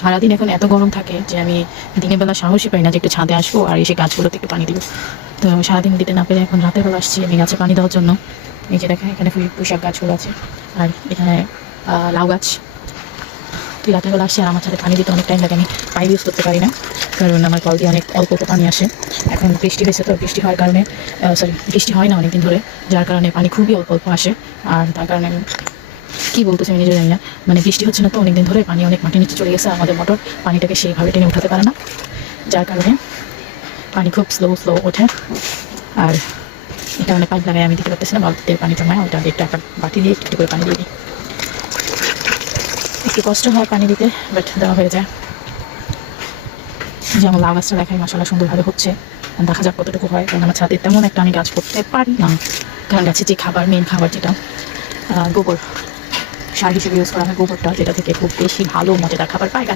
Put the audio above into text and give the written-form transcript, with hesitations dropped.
সারাদিন এখন এত গরম থাকে যে আমি দিনের বেলা সাহসই পাই না যে একটু ছাদে আসবো আর এসে গাছগুলোতে একটু পানি দিব। তো সারাদিন দিতে না পেরে এখন রাতের বেলা আসছি আমি গাছে পানি দেওয়ার জন্য। এই যে দেখেন এখানে পুঁইশাক গাছগুলো আছে আর এখানে লাউ গাছ। তুই রাতের বেলা আসছি আর আমার ছাদে পানি দিতে অনেক টাইম লাগে, আমি পাইপ ইউজ করতে পারি না কারণ আমার কল দিয়ে অনেক অল্প অল্প পানি আসে। এখন বৃষ্টি হয়েছে তো বৃষ্টি হওয়ার কারণে বৃষ্টি হয় না অনেকদিন ধরে, যার কারণে পানি খুবই অল্প অল্প আসে। আর তার কারণে আমি কী বলতেছি আমি নিজে জানি না, মানে বৃষ্টি হচ্ছে না তো অনেকদিন ধরে পানি অনেক মাটির নিচে চলে গেছে, আমাদের মোটর পানিটাকে সেইভাবে টেনে উঠাতে পারে না, যার কারণে পানি খুব স্লো স্লো ওঠে। আর এটা অনেক পাইপ লাগাই আমি দিতে পারতেছি না, বালতিতে পানি জমায় ওটা দিয়ে একটা বাটি দিয়ে একটু করে পানি দিয়ে দিই। একটু কষ্ট হয় পানি দিতে, বাট দেওয়া হয়ে যায়। যেমন লাউ গাছটা দেখাই মশলা সুন্দরভাবে হচ্ছে, দেখা যাক কতটুকু হয়, কারণ আমার ছাদে তেমন একটা আমি গাছ করতে পারি না, কারণ গাছের যে খাবার মেন খাবার যেটা গোবর সার হিসেবে ইউজ করা হয়, গোবরটা যেটা থেকে খুব বেশি ভালো মজাদার খাবার পাই।